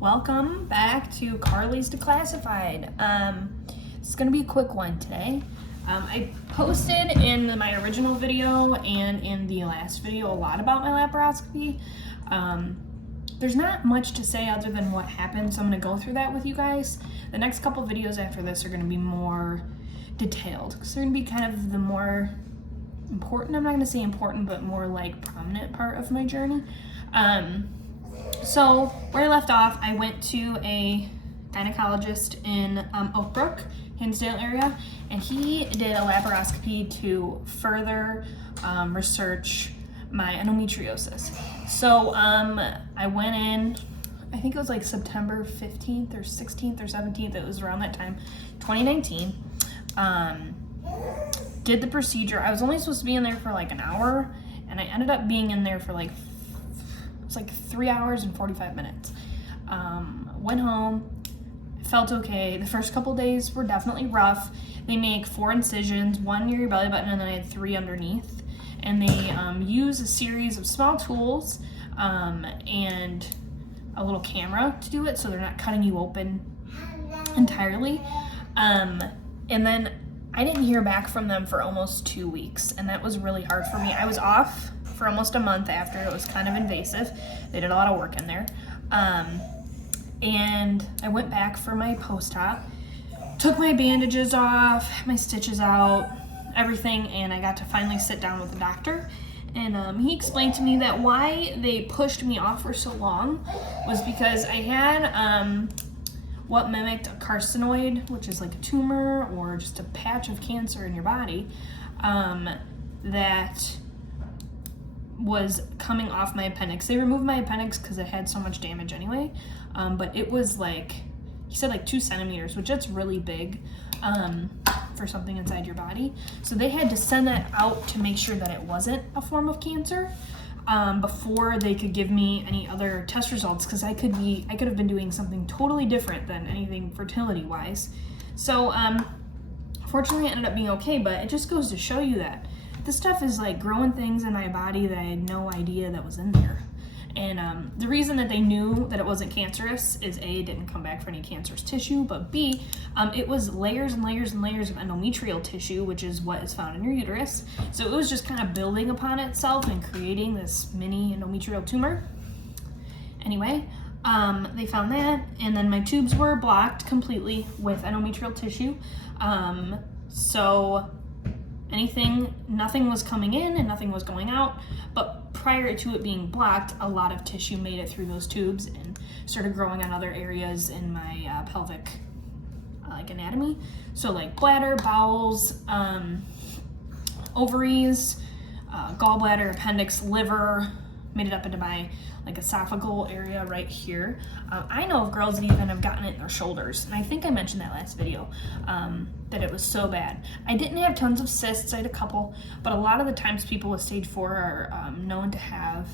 Welcome back to Carly's Declassified. It's going to be a quick one today. I posted in my original video and in the last video a lot about my laparoscopy. There's not much to say other than what happened, so I'm going to go through that with you guys. The next couple videos after this are going to be more detailed, because they're going to be kind of the more important, I'm not going to say important, but more like prominent part of my journey. So where I left off, I went to a gynecologist in Oak Brook, Hinsdale area, and he did a laparoscopy to further research my endometriosis. So I went in, I think it was like September 15th or 16th or 17th, it was around that time, 2019. Did the procedure. I was only supposed to be in there for like an hour, and I ended up being in there for like, it's like 3 hours and 45 minutes. Went home, felt okay. The first couple days were definitely rough. They make 4 incisions, 1 near your belly button, and then I had 3 underneath. And they use a series of small tools and a little camera to do it, so they're not cutting you open entirely. And then I didn't hear back from them for almost 2 weeks, and that was really hard for me. I was off for almost a month after. It was kind of invasive. They did a lot of work in there. And I went back for my post-op, took my bandages off, my stitches out, everything, and I got to finally sit down with the doctor. And he explained to me that why they pushed me off for so long was because I had what mimicked a carcinoid, which is like a tumor or just a patch of cancer in your body, that was coming off my appendix. They removed my appendix because it had so much damage anyway, but it was like, he said like 2 centimeters, which that's really big for something inside your body. So they had to send that out to make sure that it wasn't a form of cancer before they could give me any other test results, because I could have been doing something totally different than anything fertility wise. So fortunately it ended up being okay, but it just goes to show you that this stuff is like growing things in my body that I had no idea that was in there. And the reason that they knew that it wasn't cancerous is A, it didn't come back for any cancerous tissue, but B, it was layers and layers and layers of endometrial tissue, which is what is found in your uterus. So it was just kind of building upon itself and creating this mini endometrial tumor. Anyway, they found that, and then my tubes were blocked completely with endometrial tissue. So nothing was coming in and nothing was going out, but prior to it being blocked, a lot of tissue made it through those tubes and started growing on other areas in my pelvic anatomy. So like bladder, bowels, ovaries, gallbladder, appendix, liver, made it up into my esophageal area right here. I know of girls that even have gotten it in their shoulders, and I think I mentioned that last video, that it was so bad. I didn't have tons of cysts, I had a couple, but a lot of the times people with stage 4 are known to have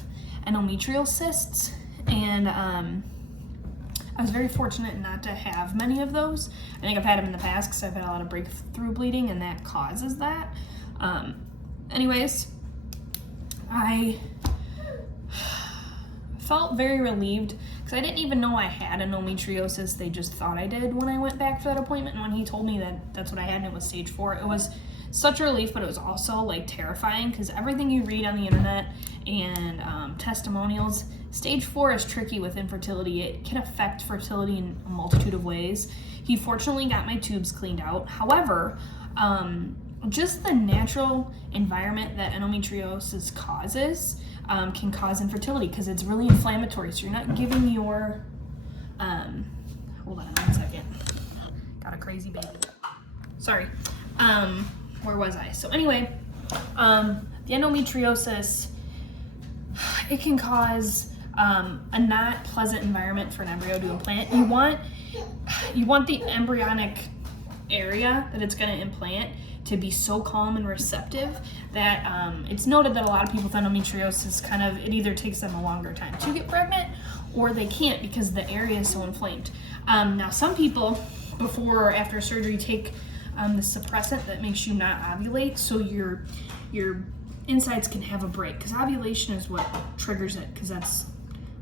endometrial cysts, and I was very fortunate not to have many of those. I think I've had them in the past because I've had a lot of breakthrough bleeding, and that causes that. Anyways, I felt very relieved because I didn't even know I had endometriosis. They just thought I did when I went back for that appointment, and when he told me that that's what I had and it was stage 4, it was such a relief, but it was also like terrifying because everything you read on the internet and testimonials, stage 4 is tricky with infertility. It can affect fertility in a multitude of ways. He fortunately got my tubes cleaned out. However, just the natural environment that endometriosis causes can cause infertility because it's really inflammatory. So you're not giving your, hold on 1 second. Got a crazy baby. Sorry. Where was I? So anyway, the endometriosis, it can cause a not pleasant environment for an embryo to implant. You want the embryonic area that it's going to implant to be so calm and receptive that it's noted that a lot of people with endometriosis it either takes them a longer time to get pregnant or they can't because the area is so inflamed. Now some people before or after surgery take the suppressant that makes you not ovulate, so your insides can have a break, because ovulation is what triggers it, because that's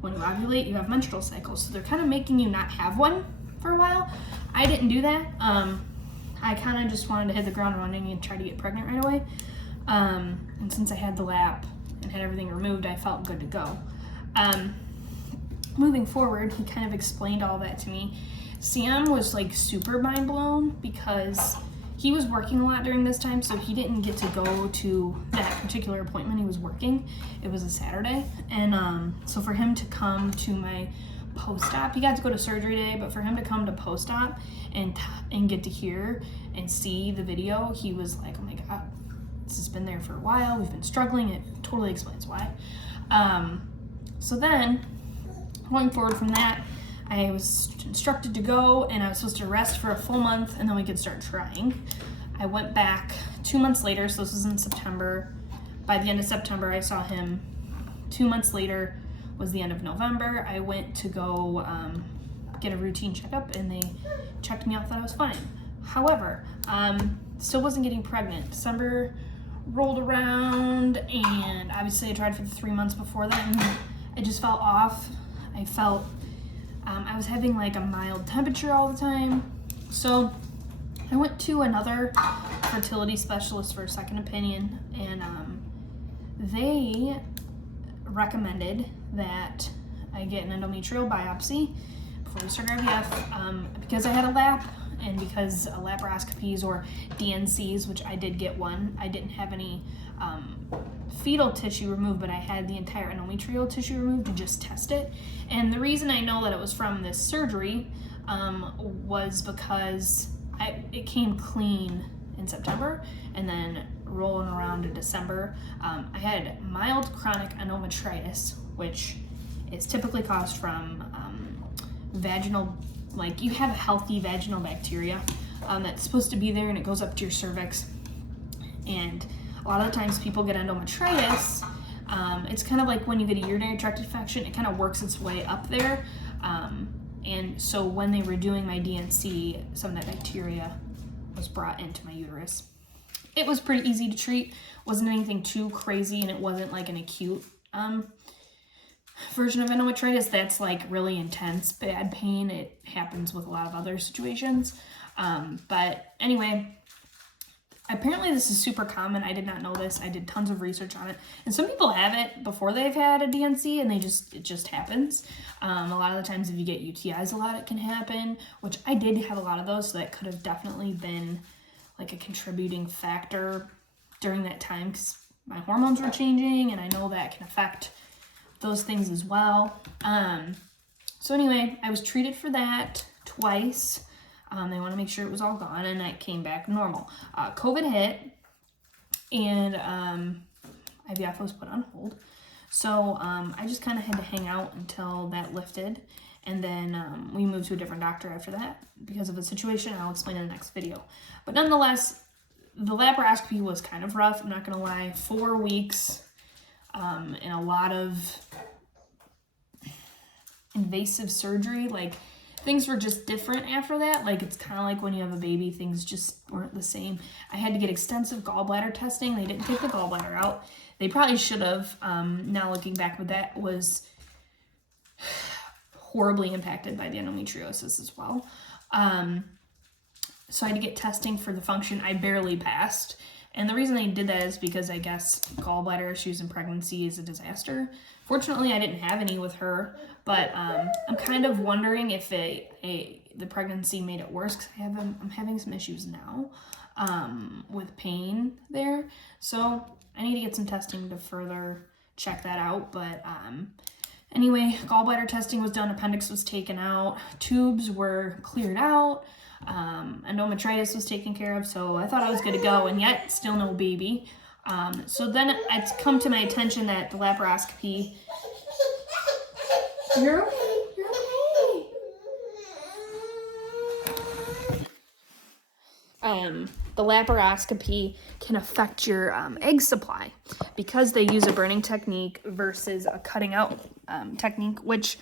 when you ovulate, you have menstrual cycles. So they're kind of making you not have one for a while. I didn't do that. I kind of just wanted to hit the ground running and try to get pregnant right away. And since I had the lap and had everything removed, I felt good to go. Moving forward, he kind of explained all that to me. Sam was like super mind blown because he was working a lot during this time, so he didn't get to go to that particular appointment. He was working. It was a Saturday. And so for him to come to my post-op, he got to go to surgery today, but for him to come to post-op and get to hear and see the video, he was like, oh my God, this has been there for a while. We've been struggling. It totally explains why. So then, going forward from that, I was instructed to go, and I was supposed to rest for a full month, and then we could start trying. I went back 2 months later, so this was in September. By the end of September, I saw him. 2 months later was the end of November. I went to go get a routine checkup, and they checked me out, thought I was fine. However, still wasn't getting pregnant. December rolled around, and obviously I tried for the 3 months before that, and it just felt off. I felt I was having like a mild temperature all the time. So I went to another fertility specialist for a second opinion, and they recommended that I get an endometrial biopsy before we start IVF, because I had a lap, and because laparoscopies or DNCs, which I did get one, I didn't have any fetal tissue removed, but I had the entire endometrial tissue removed to just test it. And the reason I know that it was from this surgery was because it came clean in September, and then rolling around to December, I had mild chronic endometritis, which is typically caused from vaginal, like you have a healthy vaginal bacteria that's supposed to be there, and it goes up to your cervix. And a lot of the times people get endometritis. It's kind of like when you get a urinary tract infection, it kind of works its way up there. And so when they were doing my DNC, some of that bacteria was brought into my uterus. It was pretty easy to treat. Wasn't anything too crazy, and it wasn't like an acute version of endometritis that's like really intense, bad pain. It happens with a lot of other situations. But anyway, apparently this is super common. I did not know this. I did tons of research on it. And some people have it before they've had a DNC, and it just happens. A lot of the times if you get UTIs a lot, it can happen, which I did have a lot of those, so that could have definitely been like a contributing factor during that time, because my hormones were changing, and I know that can affect those things as well. So anyway, I was treated for that twice. They want to make sure it was all gone, and I came back normal. COVID hit, and IVF was put on hold. So I just kind of had to hang out until that lifted, and then we moved to a different doctor after that because of the situation. I'll explain in the next video. But nonetheless, the laparoscopy was kind of rough, I'm not going to lie. 4 weeks and a lot of invasive surgery. Like, things were just different after that. Like, it's kind of like when you have a baby, things just weren't the same. I had to get extensive gallbladder testing. They didn't take the gallbladder out. They probably should have. Now looking back, but that was horribly impacted by the endometriosis as well. So I had to get testing for the function. I barely passed. And the reason I did that is because I guess gallbladder issues in pregnancy is a disaster. Fortunately, I didn't have any with her, but I'm kind of wondering if the pregnancy made it worse, because I'm having some issues now with pain there. So I need to get some testing to further check that out. But anyway, gallbladder testing was done, appendix was taken out, tubes were cleared out, endometritis was taken care of, so I thought I was good to go, and yet still no baby. So then it's come to my attention that the laparoscopy... You're okay. You're okay. The laparoscopy can affect your egg supply because they use a burning technique versus a cutting out technique, which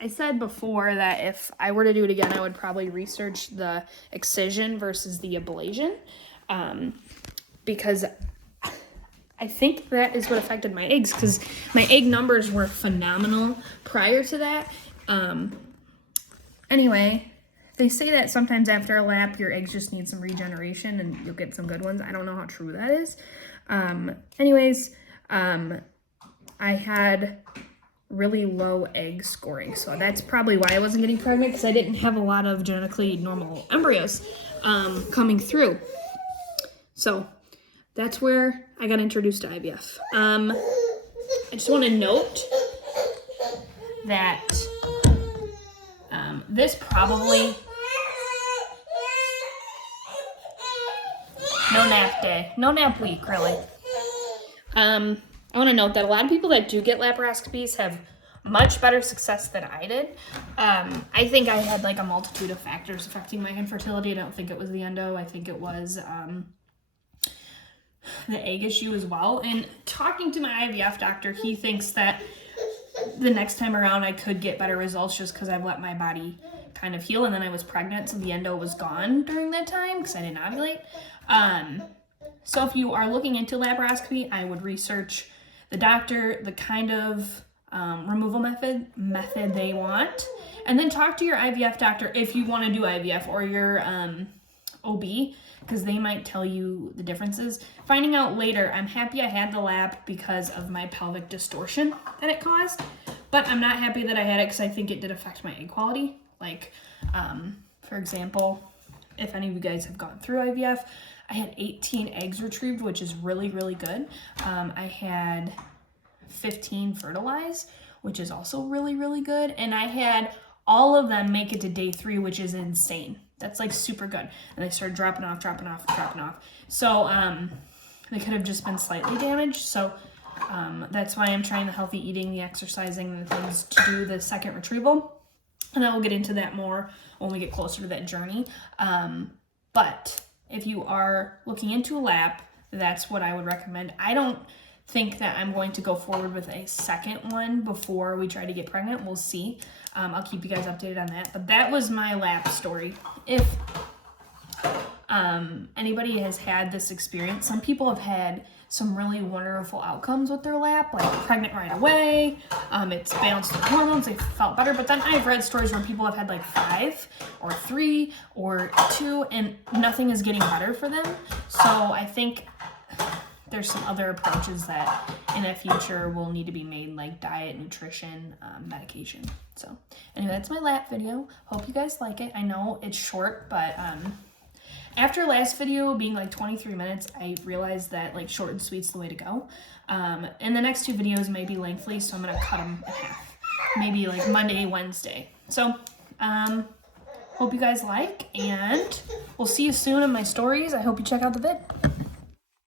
I said before that if I were to do it again, I would probably research the excision versus the ablation, because I think that is what affected my eggs, because my egg numbers were phenomenal prior to that. Anyway, they say that sometimes after a lap, your eggs just need some regeneration and you'll get some good ones. I don't know how true that is. I had really low egg scoring, so that's probably why I wasn't getting pregnant, because I didn't have a lot of genetically normal embryos coming through. So that's where I got introduced to IVF. I just want to note that this probably... No nap day. No nap week, really. I want to note that a lot of people that do get laparoscopies have much better success than I did. I think I had like a multitude of factors affecting my infertility. I don't think it was the endo. I think it was the egg issue as well. And talking to my IVF doctor, he thinks that the next time around I could get better results just because I've let my body kind of heal, and then I was pregnant, so the endo was gone during that time because I didn't ovulate. So if you are looking into laparoscopy, I would research the doctor, the kind of removal method they want, and then talk to your IVF doctor if you want to do IVF, or your OB, because they might tell you the differences. Finding out later, I'm happy I had the lap because of my pelvic distortion that it caused, but I'm not happy that I had it because I think it did affect my egg quality. Like, for example, if any of you guys have gone through IVF, I had 18 eggs retrieved, which is really, really good. I had 15 fertilized, which is also really, really good. And I had all of them make it to day 3, which is insane. That's like super good. And they started dropping off. So they could have just been slightly damaged. So that's why I'm trying the healthy eating, the exercising, and the things to do the second retrieval. And I will get into that more when we get closer to that journey. But if you are looking into a lap, that's what I would recommend. I don't think that I'm going to go forward with a second one before we try to get pregnant. We'll see. I'll keep you guys updated on that. But that was my lap story. If anybody has had this experience, some people have had some really wonderful outcomes with their lap, like pregnant right away. It's balanced the hormones, they felt better. But then I've read stories where people have had like 5 or 3 or 2 and nothing is getting better for them. So I think there's some other approaches that in the future will need to be made, like diet, nutrition, medication. So anyway, that's my lap video. Hope you guys like it. I know it's short, but after last video being like 23 minutes, I realized that like short and sweet's the way to go. And the next 2 videos may be lengthy, so I'm gonna cut them in half. Maybe like Monday, Wednesday. So hope you guys like, and we'll see you soon in my stories. I hope you check out the vid.